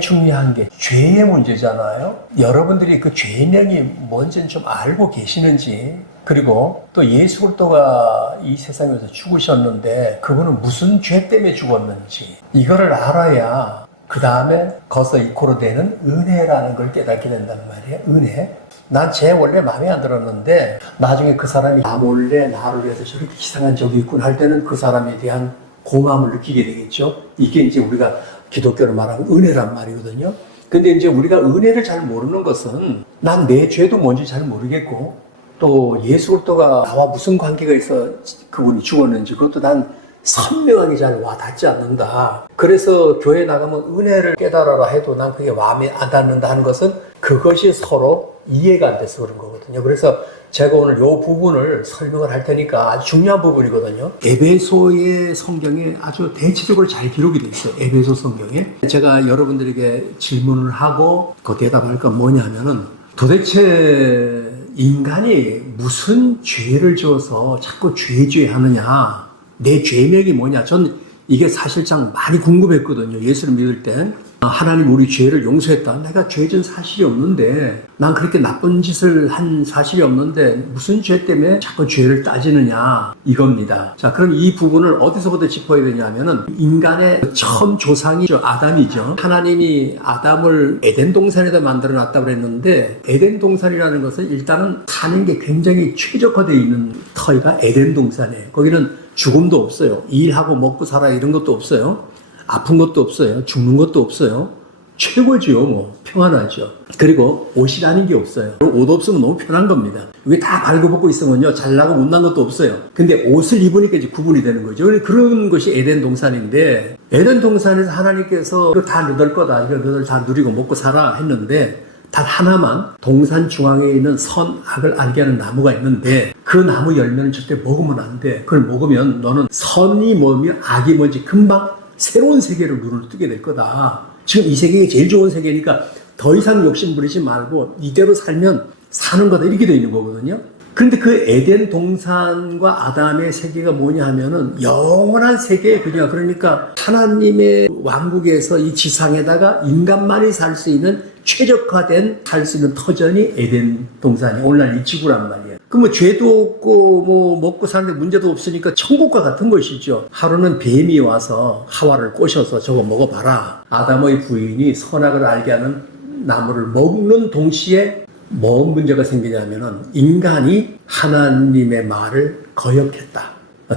제일 중요한 게 죄의 문제잖아요. 여러분들이 그 죄명이 뭔지는 좀 알고 계시는지, 그리고 또 예수 그리스도가 이 세상에서 죽으셨는데 그분은 무슨 죄 때문에 죽었는지 이거를 알아야 그 다음에 거기서 이코로 되는 은혜라는 걸 깨닫게 된단 말이에요. 은혜. 난 쟤 원래 마음에 안 들었는데 나중에 그 사람이 나 몰래 나를 위해서 저렇게 희생한 적이 있구나 할 때는 그 사람에 대한 고마움을 느끼게 되겠죠. 이게 이제 우리가 기독교로 말하는 은혜란 말이거든요. 근데 이제 우리가 은혜를 잘 모르는 것은 난 내 죄도 뭔지 잘 모르겠고 또 예수 그리스도가 나와 무슨 관계가 있어 그분이 죽었는지 그것도 난 선명하게 잘 와닿지 않는다. 그래서 교회 나가면 은혜를 깨달아라 해도 난 그게 마음에 안 닿는다 하는 것은 그것이 서로 이해가 안 돼서 그런 거거든요. 그래서 제가 오늘 이 부분을 설명을 할 테니까 아주 중요한 부분이거든요. 에베소의 성경에 아주 대체적으로 잘 기록이 되어 있어요. 에베소 성경에. 제가 여러분들에게 질문을 하고 그 대답할 건 뭐냐 하면은 도대체 인간이 무슨 죄를 지어서 자꾸 죄 하느냐, 내 죄명이 뭐냐. 전 이게 사실상 많이 궁금했거든요. 예수를 믿을 때. 하나님 우리 죄를 용서했다. 내가 죄진 사실이 없는데, 난 그렇게 나쁜 짓을 한 사실이 없는데 무슨 죄 때문에 자꾸 죄를 따지느냐, 이겁니다. 자, 그럼 이 부분을 어디서부터 짚어야 되냐 하면은 인간의 처음 조상이 아담이죠. 하나님이 아담을 에덴 동산에다 만들어 놨다고 그랬는데, 에덴 동산이라는 것은 일단은 사는 게 굉장히 최적화되어 있는 터이가 에덴 동산이에요. 거기는 죽음도 없어요. 일하고 먹고 살아 이런 것도 없어요. 아픈 것도 없어요. 죽는 것도 없어요. 최고지요, 뭐. 평안하죠. 그리고 옷이라는 게 없어요. 옷 없으면 너무 편한 겁니다. 왜 다 발고벗고 있으면요, 잘나고 못난 것도 없어요. 근데 옷을 입으니까 이제 구분이 되는 거죠. 그런 것이 에덴 동산인데, 에덴 동산에서 하나님께서 이거 다 너들 거다. 이거 너들 다 누리고 먹고 살아 했는데, 단 하나만 동산 중앙에 있는 선악을 알게 하는 나무가 있는데 그 나무 열매는 절대 먹으면 안 돼. 그걸 먹으면 너는 선이 뭐며 악이 뭔지 금방 새로운 세계로 눈을 뜨게 될 거다. 지금 이 세계가 제일 좋은 세계니까 더 이상 욕심 부리지 말고 이대로 살면 사는 거다. 이렇게 되어 있는 거거든요. 그런데 그 에덴 동산과 아담의 세계가 뭐냐 하면은 영원한 세계 그러니까 하나님의 왕국에서 이 지상에다가 인간만이 살 수 있는 최적화된 살 수 있는 터전이 에덴 동산이 오늘날 이 지구란 말이에요. 그럼 죄도 없고 뭐 먹고 사는데 문제도 없으니까 천국과 같은 것이죠. 하루는 뱀이 와서 하와를 꼬셔서 저거 먹어봐라. 아담의 부인이 선악을 알게 하는 나무를 먹는 동시에 뭔 문제가 생기냐면은 인간이 하나님의 말을 거역했다.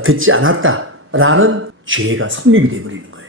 듣지 않았다라는 죄가 성립이 되어버리는 거예요.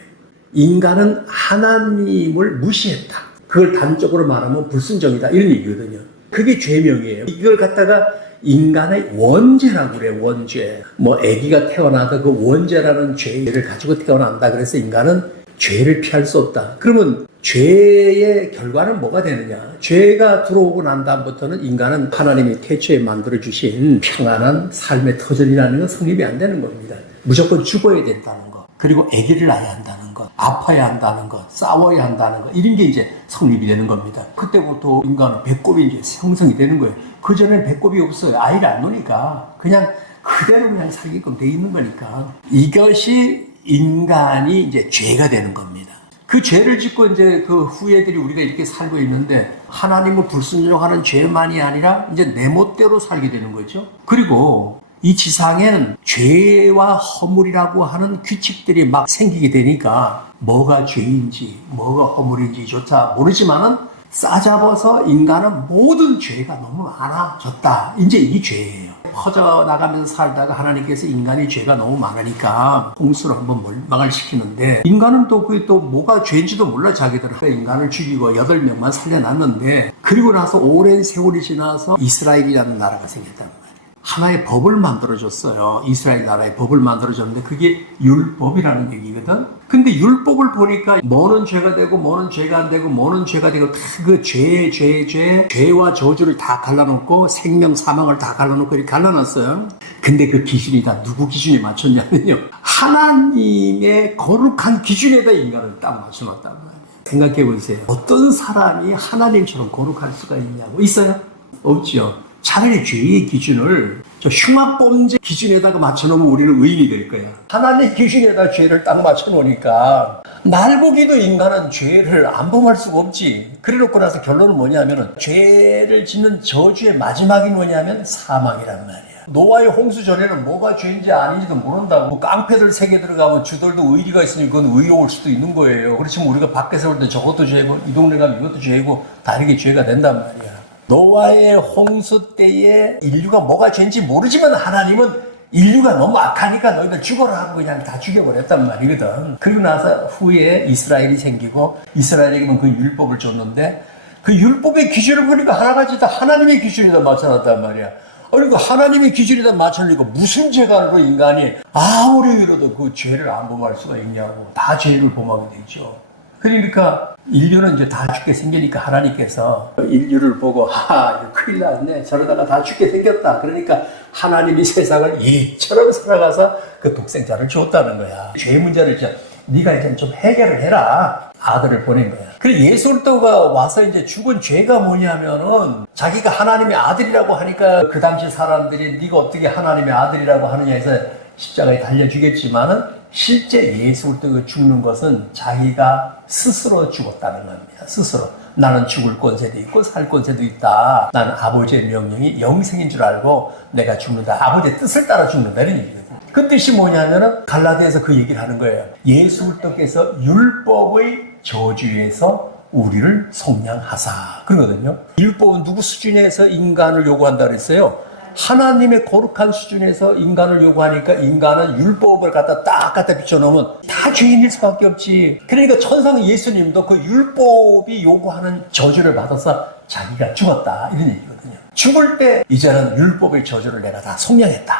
인간은 하나님을 무시했다. 그걸 단적으로 말하면 불순종이다. 이런 얘기거든요. 그게 죄명이에요. 이걸 갖다가 인간의 원죄라고 그래요. 원죄. 뭐 아기가 태어나도 그 원죄라는 죄를 가지고 태어난다. 그래서 인간은 죄를 피할 수 없다. 그러면 죄의 결과는 뭐가 되느냐? 죄가 들어오고 난 다음부터는 인간은 하나님이 태초에 만들어주신 평안한 삶의 터전이라는 건 성립이 안 되는 겁니다. 무조건 죽어야 된다는 거. 그리고 아기를 낳아야 한다는 것, 아파야 한다는 것, 싸워야 한다는 것, 이런 게 이제 성립이 되는 겁니다. 그때부터 인간은 배꼽이 이제 형성이 되는 거예요. 그전에는 배꼽이 없어요. 아이를 안 놓으니까. 그냥 그대로 그냥 살게끔 돼 있는 거니까. 이것이 인간이 이제 죄가 되는 겁니다. 그 죄를 짓고 이제 그 후예들이 우리가 이렇게 살고 있는데 하나님을 불순종하는 죄만이 아니라 이제 내 멋대로 살게 되는 거죠. 그리고 이 지상에는 죄와 허물이라고 하는 규칙들이 막 생기게 되니까 뭐가 죄인지 뭐가 허물인지조차 모르지만은 싸잡아서 인간은 모든 죄가 너무 많아졌다. 이제 이게 죄예요. 퍼져나가면서 살다가 하나님께서 인간의 죄가 너무 많으니까 홍수를 한번 몰망을 시키는데 인간은 또 그게 또 뭐가 죄인지도 몰라 자기들은. 인간을 죽이고 8명만 살려놨는데 그리고 나서 오랜 세월이 지나서 이스라엘이라는 나라가 생겼단 말이에요. 하나의 법을 만들어줬어요. 이스라엘 나라의 법을 만들어줬는데 그게 율법이라는 얘기거든. 근데 율법을 보니까 뭐는 죄가 되고 뭐는 죄가 안 되고 뭐는 죄가 되고 다 그 죄와 저주를 다 갈라놓고 생명 사망을 다 갈라놓고 이렇게 갈라놨어요. 근데 그 기준이 다 누구 기준에 맞췄냐면요, 하나님의 거룩한 기준에다 인간을 딱 맞춰놨단 말이에요. 생각해 보세요. 어떤 사람이 하나님처럼 거룩할 수가 있냐고. 있어요? 없죠. 차라리 죄의 기준을 저 흉악범죄 기준에다가 맞춰놓으면 우리는 의인이 될 거야. 하나님 기준에다 죄를 딱 맞춰놓으니까 날보기도 인간은 죄를 안 범할 수가 없지. 그래놓고 나서 결론은 뭐냐면은 죄를 짓는 저주의 마지막이 뭐냐면 사망이란 말이야. 노아의 홍수 전에는 뭐가 죄인지 아닌지도 모른다고. 뭐 깡패들 세계 들어가면 주들도 의리가 있으니 그건 의로울 수도 있는 거예요. 그렇지만 우리가 밖에서 볼 때 저것도 죄고 이 동네 가면 이것도 죄고 다르게 죄가 된단 말이야. 노아의 홍수 때에 인류가 뭐가 죄인지 모르지만 하나님은 인류가 너무 악하니까 너희들 죽어라 하고 그냥 다 죽여버렸단 말이거든. 그리고 나서 후에 이스라엘이 생기고 이스라엘에게는 그 율법을 줬는데 그 율법의 기준을 보니까 하나같이 다 하나님의 기준에다 맞춰놨단 말이야. 그러니까 하나님의 기준에다 맞추니까 무슨 죄가로 인간이 아무리 이러도 그 죄를 안 범할 수가 있냐고. 다 죄를 범하게 되죠. 그러니까 인류는 이제 다 죽게 생기니까 하나님께서 인류를 보고 이거 큰일 났네. 저러다가 다 죽게 생겼다. 그러니까 하나님이 세상을 이처럼 살아가서 그 독생자를 줬다는 거야. 죄 문제를 이제 네가 이제 좀 해결을 해라. 아들을 보낸 거야. 그리고 예수 그리스도가 와서 이제 죽은 죄가 뭐냐면은 자기가 하나님의 아들이라고 하니까 그 당시 사람들이 네가 어떻게 하나님의 아들이라고 하느냐 해서 십자가에 달려 죽였지만은 실제 예수 그리스도가 죽는 것은 자기가 스스로 죽었다는 겁니다. 스스로. 나는 죽을 권세도 있고 살 권세도 있다. 나는 아버지의 명령이 영생인 줄 알고 내가 죽는다. 아버지의 뜻을 따라 죽는다. 이런 얘기거든요. 그 뜻이 뭐냐면은 갈라디아에서 그 얘기를 하는 거예요. 예수 그리스도께서 율법의 저주에서 우리를 속량하사. 그러거든요. 율법은 누구 수준에서 인간을 요구한다 그랬어요? 하나님의 거룩한 수준에서 인간을 요구하니까 인간은 율법을 딱 갖다 비춰놓으면 다 죄인일 수밖에 없지. 그러니까 천상 예수님도 그 율법이 요구하는 저주를 받아서 자기가 죽었다. 이런 얘기거든요. 죽을 때 이제는 율법의 저주를 내가 다 속량했다.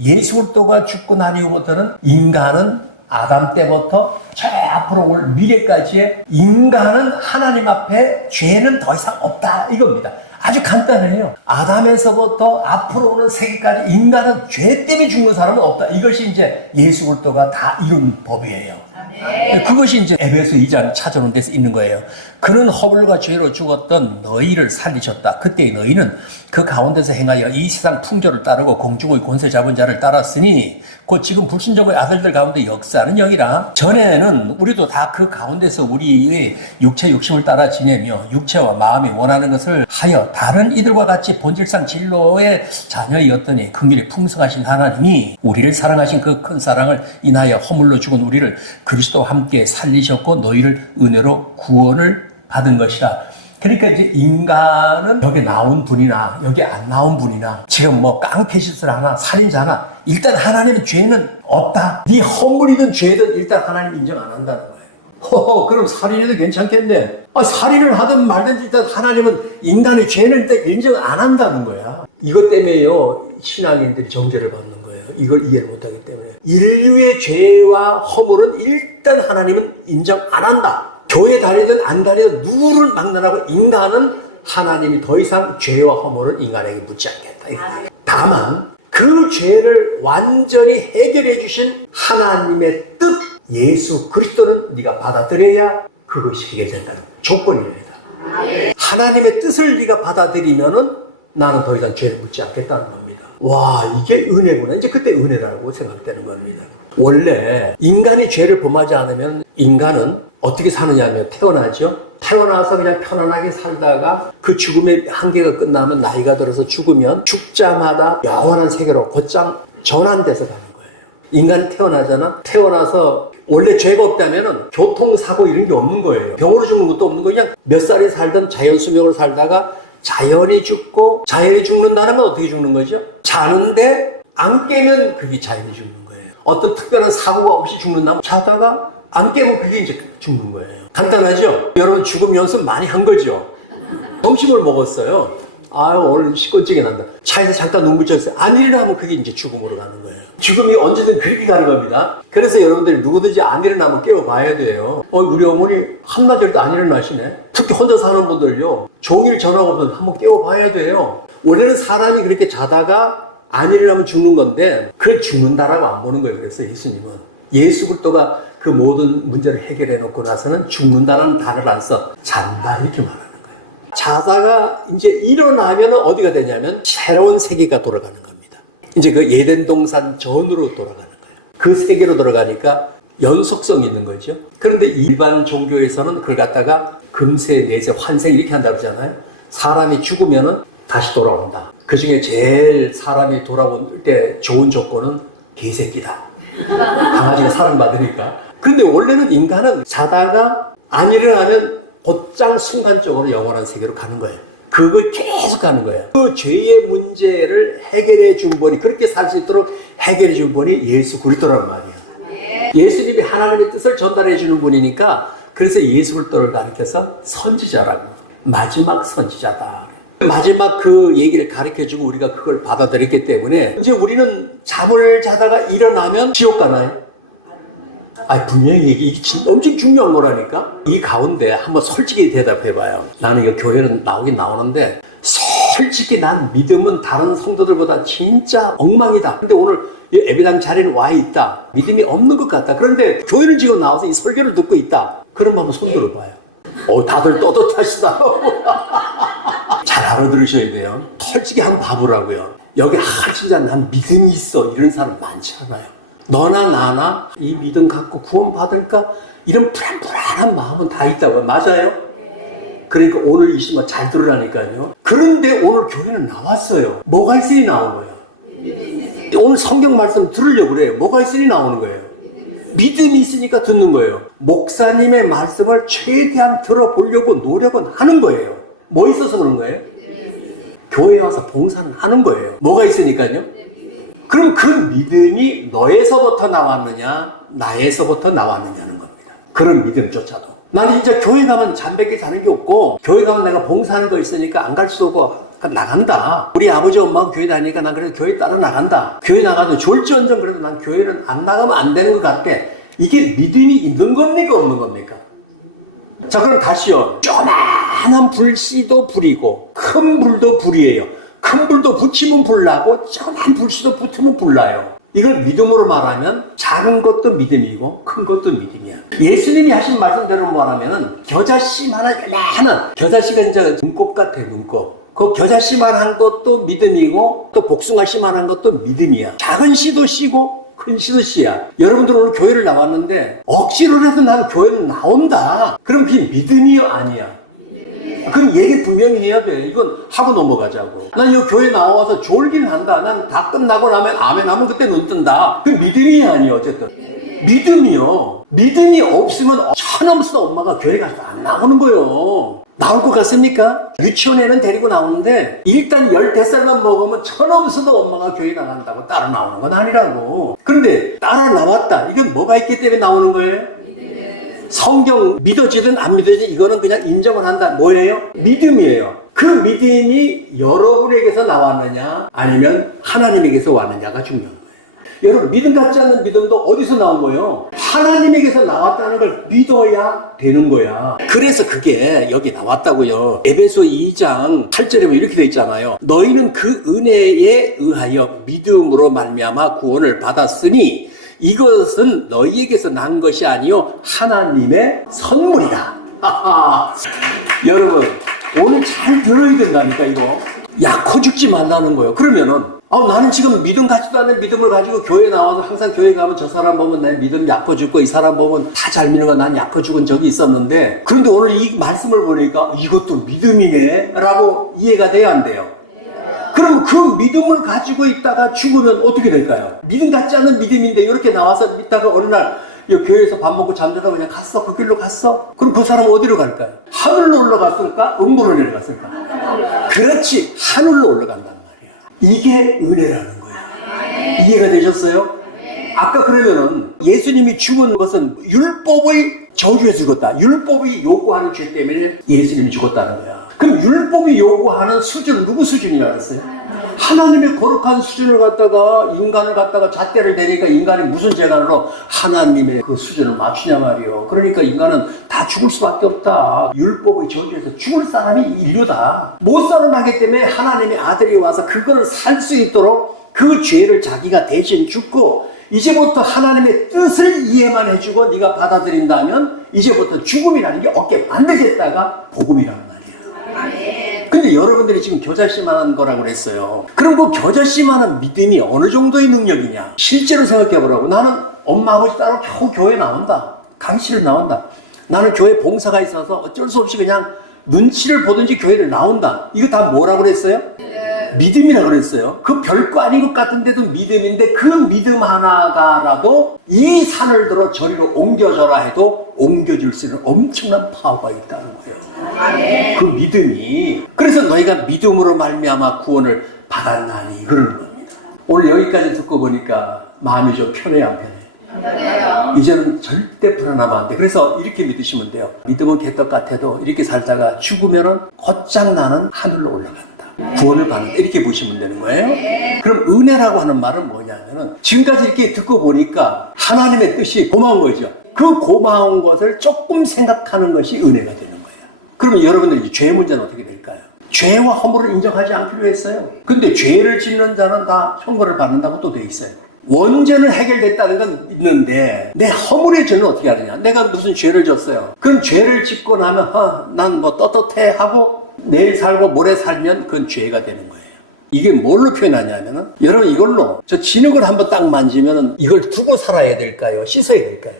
예수 그리스도가 죽고 난 이후부터는 인간은 아담 때부터 저 앞으로 올 미래까지의 인간은 하나님 앞에 죄는 더 이상 없다. 이겁니다. 아주 간단해요. 아담에서부터 앞으로 오는 세계까지 인간은 죄 때문에 죽는 사람은 없다. 이것이 이제 예수 그리스도가 다 이룬 법이에요. 그것이 이제 에베소 2장 찾아오는 데서 있는 거예요. 그는 허물과 죄로 죽었던 너희를 살리셨다. 그때 너희는 그 가운데서 행하여 이 세상 풍조를 따르고 공중의 권세 잡은 자를 따랐으니 곧 지금 불순종의 아들들 가운데 역사하는 영이라. 전에는 우리도 다 그 가운데서 우리의 육체 욕심을 따라 지내며 육체와 마음이 원하는 것을 하여 다른 이들과 같이 본질상 진로의 자녀이었더니 긍휼이 풍성하신 하나님이 우리를 사랑하신 그 큰 사랑을 인하여 허물로 죽은 우리를 그리스도와 함께 살리셨고 너희를 은혜로 구원을 받은 것이라. 그러니까 이제 인간은 여기 나온 분이나 여기 안 나온 분이나 지금 뭐 깡패짓을 하나 살인자나 일단 하나님은 죄는 없다. 네 허물이든 죄든 일단 하나님 인정 안 한다는 거예요. 그럼 살인해도 괜찮겠네. 살인을 하든 말든지 일단 하나님은 인간의 죄는 일단 인정 안 한다는 거야. 이것 때문에요 신앙인들이 정죄를 받는 거예요. 이걸 이해를 못하기 때문에. 인류의 죄와 허물은 일단 하나님은 인정 안 한다. 교회 다니든 안 다니든 누구를 막론하고 인간은 하나님이 더 이상 죄와 허물을 인간에게 묻지 않겠다. 다만 그 죄를 완전히 해결해 주신 하나님의 뜻 예수 그리스도는 네가 받아들여야 그것이 해결된다는 조건입니다. 하나님의 뜻을 네가 받아들이면은 나는 더 이상 죄를 묻지 않겠다는 겁니다. 와, 이게 은혜구나. 이제 그때 은혜라고 생각되는 겁니다. 원래 인간이 죄를 범하지 않으면 인간은 어떻게 사느냐면 태어나죠. 태어나서 그냥 편안하게 살다가 그 죽음의 한계가 끝나면 나이가 들어서 죽으면 죽자마다 영원한 세계로 곧장 전환돼서 가는 거예요. 인간이 태어나잖아. 태어나서 원래 죄가 없다면은 교통사고 이런 게 없는 거예요. 병으로 죽는 것도 없는 거예요. 그냥 몇 살이 살든 자연 수명을 살다가 자연이 죽고 자연이 죽는다는 건 어떻게 죽는 거죠? 자는데 안 깨면 그게 자연이 죽는 거예요. 어떤 특별한 사고가 없이 죽는다면 자다가 안 깨면 그게 이제 죽는 거예요. 간단하죠? 여러분 죽음 연습 많이 한 거죠? 점심을 먹었어요. 오늘 식곤증이 난다. 차에서 잠깐 눈 붙였어요. 안 일어나면 그게 이제 죽음으로 가는 거예요. 죽음이 언제든 그렇게 가는 겁니다. 그래서 여러분들이 누구든지 안 일어나면 깨워봐야 돼요. 우리 어머니 한나절도 안 일어나시네. 특히 혼자 사는 분들요. 종일 전화 오면 한번 깨워봐야 돼요. 원래는 사람이 그렇게 자다가 안 일어나면 죽는 건데 그걸 죽는다라고 안 보는 거예요. 그래서 예수님은. 예수 그리스도가 그 모든 문제를 해결해 놓고 나서는 죽는다는 단어를 안 써. 잔다 이렇게 말하는 거예요. 자다가 이제 일어나면 어디가 되냐면 새로운 세계가 돌아가는 겁니다. 이제 그 예덴 동산 전으로 돌아가는 거예요. 그 세계로 돌아가니까 연속성이 있는 거죠. 그런데 일반 종교에서는 그걸 갖다가 금세, 내세, 환생 이렇게 한다고 그러잖아요. 사람이 죽으면은 다시 돌아온다. 그 중에 제일 사람이 돌아올 때 좋은 조건은 개새끼다. 강아지가 사랑받으니까. 그런데 원래는 인간은 자다가 안 일어나면 곧장 순간적으로 영원한 세계로 가는 거예요. 그걸 계속 가는 거예요. 그 죄의 문제를 해결해 준 분이, 그렇게 살 수 있도록 해결해 준 분이 예수 그리스도란 말이에요. 예수님이 하나님의 뜻을 전달해 주는 분이니까, 그래서 예수 그리스도를 가리켜서 선지자라고, 마지막 선지자다. 마지막 그 얘기를 가르쳐주고 우리가 그걸 받아들였기 때문에 이제 우리는 잠을 자다가 일어나면 지옥 가나요? 분명히 이게 진짜 엄청 중요한 거라니까. 이 가운데 한번 솔직히 대답해봐요. 나는 이거 교회는 나오긴 나오는데 솔직히 난 믿음은 다른 성도들보다 진짜 엉망이다. 근데 오늘 예배당 자리에 와 있다. 믿음이 없는 것 같다. 그런데 교회를 지금 나와서 이 설교를 듣고 있다. 그럼 한번 손 들어봐요. 다들 떳떳하시다. 잘 알아들으셔야 돼요. 솔직히 한번 봐보라고요. 여기 진짜 난 믿음이 있어 이런 사람 많지 않아요. 너나 나나 이 믿음 갖고 구원받을까? 이런 불안한 마음은 다 있다고. 맞아요? 그러니까 오늘 이 시간 잘 들으라니까요. 그런데 오늘 교회는 나왔어요. 뭐가 있으니 나온 거예요? 오늘 성경 말씀 들으려고 그래요. 뭐가 있으니 나오는 거예요? 믿음이 있으니까 듣는 거예요. 목사님의 말씀을 최대한 들어보려고 노력은 하는 거예요. 뭐 있어서 그런 거예요? 교회에 와서 봉사는 하는 거예요. 뭐가 있으니까요? 그럼 그 믿음이 너에서부터 나왔느냐, 나에서부터 나왔느냐는 겁니다. 그런 믿음조차도. 나는 진짜 교회 가면 잠밖에 자는 게 없고, 교회 가면 내가 봉사하는 거 있으니까 안 갈 수도 없고, 나간다. 우리 아버지 엄마가 교회 다니니까 난 그래도 교회 따라 나간다. 교회 나가도 졸지언정 그래도 난 교회는 안 나가면 안 되는 것 같아. 이게 믿음이 있는 겁니까, 없는 겁니까? 자, 그럼 다시요. 조그만한 불씨도 불이고 큰 불도 불이에요. 큰 불도 붙이면 불나고 조그만 불씨도 붙으면 불나요. 이걸 믿음으로 말하면 작은 것도 믿음이고 큰 것도 믿음이야. 예수님이 하신 말씀대로 말하면 겨자씨만한 요만한, 겨자씨가 진짜 눈곱 같아. 눈곱. 그 겨자씨만한 것도 믿음이고 또 복숭아씨만한 것도 믿음이야. 작은 씨도 씨고 큰 씨도 씨야. 여러분들 오늘 교회를 나왔는데 억지로라도 나는 교회는 나온다. 그럼 그게 믿음이요, 아니야? 그럼 얘기 분명히 해야 돼. 이건 하고 넘어가자고. 난 이 교회 나와서 졸긴 한다. 난 다 끝나고 나면 아멘 하면 그때 눈 뜬다. 그 믿음이 아니에요, 어쨌든. 믿음이요. 믿음이 없으면 천없어 엄마가 교회 가서 안 나오는 거예요. 나올 것 같습니까? 유치원에는 데리고 나오는데 일단 15살만 먹으면 천없어도 엄마가 교회 나간다고 따라 나오는 건 아니라고. 그런데 따라 나왔다. 이건 뭐가 있기 때문에 나오는 거예요? 성경 믿어지든 안 믿어지든 이거는 그냥 인정을 한다. 뭐예요? 믿음이에요. 그 믿음이 여러분에게서 나왔느냐 아니면 하나님에게서 왔느냐가 중요한 거예요. 여러분, 믿음 같지 않는 믿음도 어디서 나온 거예요? 하나님에게서 나왔다는 걸 믿어야 되는 거야. 그래서 그게 여기 나왔다고요. 에베소 2장 8절에 이렇게 돼 있잖아요. 너희는 그 은혜에 의하여 믿음으로 말미암아 구원을 받았으니 이것은 너희에게서 난 것이 아니요 하나님의 선물이라. 여러분, 오늘 잘 들어야 된다니까. 이거 약호 죽지 말라는 거예요. 그러면은 나는 지금 믿음 같지도 않은 믿음을 가지고 교회 나와서 항상 교회 가면 저 사람 보면 내 믿음 약호 죽고 이 사람 보면 다 잘 믿는 거 난 약호 죽은 적이 있었는데, 그런데 오늘 이 말씀을 보니까 이것도 믿음이네 라고 이해가 돼야 안 돼요? 그럼 그 믿음을 가지고 있다가 죽으면 어떻게 될까요? 믿음 같지 않은 믿음인데 이렇게 나와서 믿다가 어느 날 교회에서 밥 먹고 잠자다 그냥 갔어. 그 길로 갔어. 그럼 그 사람은 어디로 갈까요? 하늘로 올라갔을까? 음부로 내려갔을까? 그렇지, 하늘로 올라간단 말이야. 이게 은혜라는 거야. 이해가 되셨어요? 아까 그러면은 예수님이 죽은 것은 율법의 저주에 죽었다. 율법이 요구하는 죄 때문에 예수님이 죽었다는 거야. 그럼 율법이 요구하는 수준은 누구 수준이라고 했어요? 하나님의 거룩한 수준을 갖다가 인간을 갖다가 잣대를 대니까 인간이 무슨 재간으로 하나님의 그 수준을 맞추냐 말이요. 그러니까 인간은 다 죽을 수밖에 없다. 율법의 저주에서 죽을 사람이 인류다. 못 살아나기 때문에 하나님의 아들이 와서 그거를 살 수 있도록 그 죄를 자기가 대신 죽고, 이제부터 하나님의 뜻을 이해만 해주고 네가 받아들인다면 이제부터 죽음이라는 게 없게 만들겠다가 복음이란 말이야. 근데 여러분들이 지금 겨자씨만한 거라고 그랬어요. 그럼 그 겨자씨만한 믿음이 어느 정도의 능력이냐? 실제로 생각해보라고. 나는 엄마 아버지 따로 겨우 교회 나온다. 강의실을 나온다. 나는 교회 봉사가 있어서 어쩔 수 없이 그냥 눈치를 보든지 교회를 나온다. 이거 다 뭐라고 그랬어요? 믿음이라고 그랬어요. 그 별거 아닌 것 같은데도 믿음인데 그 믿음 하나가라도 이 산을 들어 저리로 옮겨져라 해도 옮겨줄 수 있는 엄청난 파워가 있다는 거예요. 그 믿음이. 그래서 너희가 믿음으로 말미암아 구원을 받았나니 그러는 겁니다. 오늘 여기까지 듣고 보니까 마음이 좀 편해요, 안 편해요? 이제는 절대 불안하면 안 돼. 그래서 이렇게 믿으시면 돼요. 믿음은 개떡 같아도 이렇게 살다가 죽으면은 곧장 나는 하늘로 올라간다. 구원을 받는다. 이렇게 보시면 되는 거예요. 그럼 은혜라고 하는 말은 뭐냐면은 지금까지 이렇게 듣고 보니까 하나님의 뜻이 고마운 거죠. 그 고마운 것을 조금 생각하는 것이 은혜가 되는 거예요. 그러면 여러분들 죄 문제는 어떻게 될까요? 죄와 허물을 인정하지 않기로 했어요. 근데 죄를 짓는 자는 다 형벌을 받는다고 또 돼 있어요. 원죄는 해결됐다는 건 있는데 내 허물의 죄는 어떻게 하느냐? 내가 무슨 죄를 졌어요. 그럼 죄를 짓고 나면 난 뭐 떳떳해 하고 내일 살고 모레 살면 그건 죄가 되는 거예요. 이게 뭘로 표현하냐면은 여러분 이걸로 저 진흙을 한번 딱 만지면은 이걸 두고 살아야 될까요? 씻어야 될까요?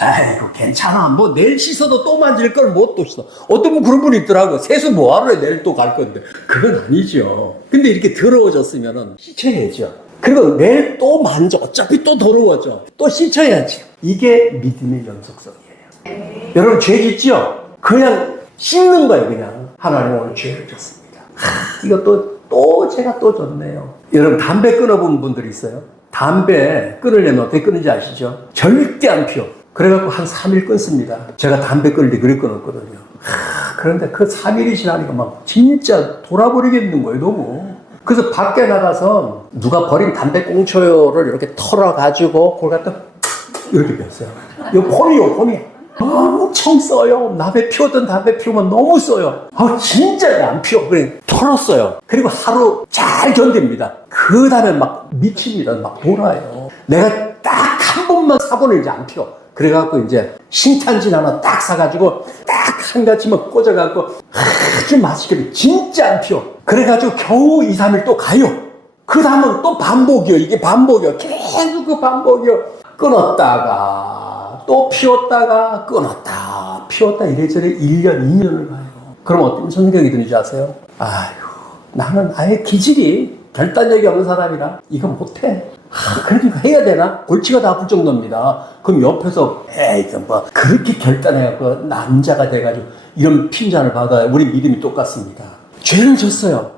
아이고 괜찮아. 뭐 내일 씻어도 또 만질 걸 뭐 또 씻어. 어떤 분 그런 분이 있더라고. 세수 뭐하러 해? 내일 또 갈 건데. 그건 아니죠. 근데 이렇게 더러워졌으면은 씻어야죠. 그리고 내일 또 만져. 어차피 또 더러워져. 또 씻어야지. 이게 믿음의 연속성이에요. 여러분 죄 짓죠? 그냥 씻는 거예요. 그냥 하나님 오늘 죄를 졌습니다. 이것도 제가 또 졌네요. 여러분 담배 끊어본 분들 있어요? 담배 끊으려면 어떻게 끊는지 아시죠? 절대 안 피워. 그래갖고 한 3일 끊습니다. 제가 담배 끊을 때 그래 끊었거든요. 그런데 그 3일이 지나니까 막 진짜 돌아버리겠는 거예요. 너무. 그래서 밖에 나가서 누가 버린 담배 꽁초를 이렇게 털어가지고 그걸 갖다 이렇게 폈어요. 이거 폼이요. 엄청 써요. 남의 피웠던 담배 피우면 너무 써요. 진짜 안 피워. 그래 털었어요. 그리고 하루 잘 견딥니다. 그 다음에 막 미칩니다. 막 돌아요. 내가 딱 한 번만 사고는 이제 안 피워. 그래갖고 이제 신탄진 하나 딱 사가지고 딱 한 가지만 꽂아갖고 아주 맛있게 진짜 안 피워. 그래가지고 겨우 2, 3일 또 가요. 그 다음은 또 반복이요. 이게 반복이요. 계속 그 반복이요. 끊었다가 또 피웠다가 끊었다 피웠다 이래저래 1년, 2년을 가요. 그럼 어떤 생각이 드는지 아세요? 아휴 나는 아예 기질이 결단력이 없는 사람이라 이거 못해. 그래도 이거 해야 되나? 골치가 다 아플 정도입니다. 그럼 옆에서 이거 뭐 그렇게 결단해갖고 남자가 돼가지고 이런 핀잔을 받아요. 우리 믿음이 똑같습니다. 죄를 졌어요.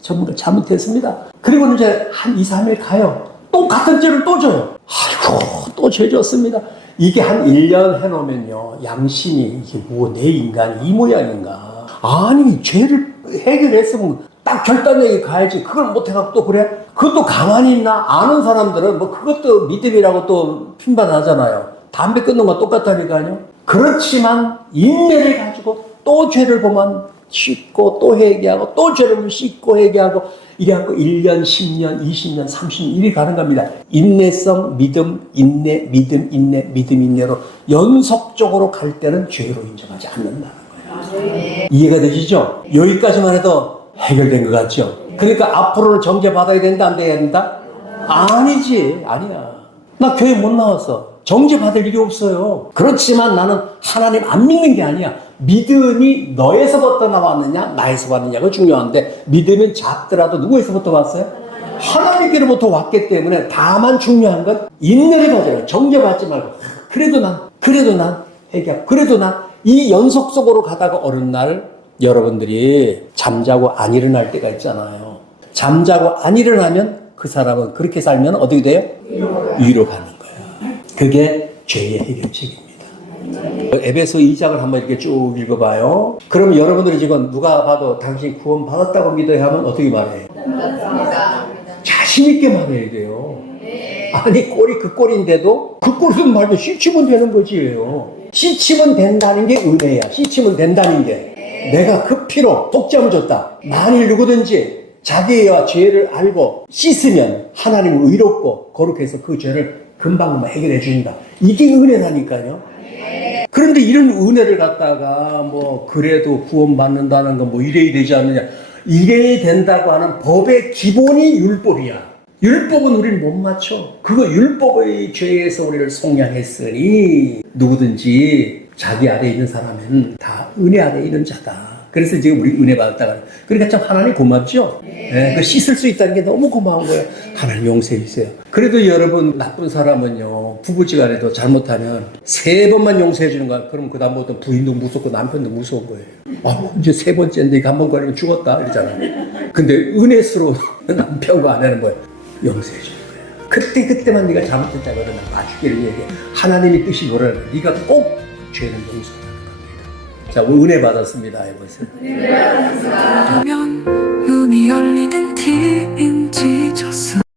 전부 잘못했습니다. 그리고 이제 한 2, 3일 가요. 또 같은 죄를 또 져요. 아이고 또 죄 졌습니다. 이게 한 1년 해놓으면요 양심이 이게 뭐 내 인간이 이 모양인가. 아니 죄를 해결했으면 딱 결단력이 가야지. 그걸 못해갖고 또 그래? 그것도 가만히 있나? 아는 사람들은 뭐 그것도 믿음이라고 또 핀반하잖아요. 담배 끊는 거 똑같다니까요. 그렇지만 인내를 가지고 또 죄를 보면 씻고 또 회개하고 또 죄를 보면 씻고 회개하고 이래갖고 1년, 10년, 20년, 30년 이렇게 가는 겁니다. 인내성, 믿음, 인내, 믿음, 인내, 믿음, 인내로 연속적으로 갈 때는 죄로 인정하지 않는다는 거예요. 이해가 되시죠? 여기까지만 해도 해결된 것 같죠? 그러니까 앞으로는 정죄받아야 된다, 안 돼야 된다? 아니지, 아니야. 나 교회 못 나왔어. 정죄받을 일이 없어요. 그렇지만 나는 하나님 안 믿는 게 아니야. 믿음이 너에서부터 나왔느냐, 나에서 왔느냐가 중요한데 믿음은 작더라도 누구에서부터 왔어요? 하나님께로부터 왔기 때문에 다만 중요한 건 인내를 가져요. 정죄받지 말고 그래도 난 회개하고 그래도 난 이 연속 속으로 가다가 어느 날 여러분들이 잠자고 안 일어날 때가 있잖아요. 잠자고 안 일어나면 그 사람은 그렇게 살면 어떻게 돼요? 위로 가는 거예요. 그게 죄의 해결책입니다. 에베소 2장을 한번 이렇게 쭉 읽어봐요. 그럼 여러분들이 지금 누가 봐도 당신 구원 받았다고 믿어야 하면 어떻게 말해요? 자신 있게 말해야 돼요. 아니 꼴이 그 꼴인데도 그 꼴은 말도 씻치면 되는 거지요. 씻치면 된다는 게 은혜야. 씻치면 된다는 게 내가 그 피로 독점을 줬다. 만일 누구든지 자기의 죄를 알고 씻으면 하나님은 의롭고 거룩해서 그 죄를 금방 해결해 주신다. 이게 은혜라니까요. 그런데 이런 은혜를 갖다가 뭐 그래도 구원받는다는 거 뭐 이래야 되지 않느냐. 이래야 된다고 하는 법의 기본이 율법이야. 율법은 우리는 못 맞춰. 그거 율법의 죄에서 우리를 속량했으니 누구든지 자기 아래에 있는 사람은 다 은혜 아래에 있는 자다. 그래서 지금 우리 은혜 받았다가 그러니까 참 하나님 고맙죠? 네. 그 씻을 수 있다는 게 너무 고마운 거예요. 하나님 용서해 주세요. 그래도 여러분 나쁜 사람은요 부부지간에도 잘못하면 3번만 용서해 주는 거야. 그럼 그다음부터 부인도 무섭고 남편도 무서운 거예요. 아 이제 3번째인데 이거 한 번 걸리면 죽었다 이러잖아요. 근데 은혜스러운 남편과 아내는 뭐예요? 용서해 주는 거예요. 그때만 네가 잘못했다 그러면 맞추기를 얘기해. 하나님의 뜻이 뭐라는 거야. 네가 꼭 죄는 용서하는 겁니다. 자, 은혜 받았습니다. 해보세요. 은혜 받았습니다. 눈이 열리는 TNG 졌어.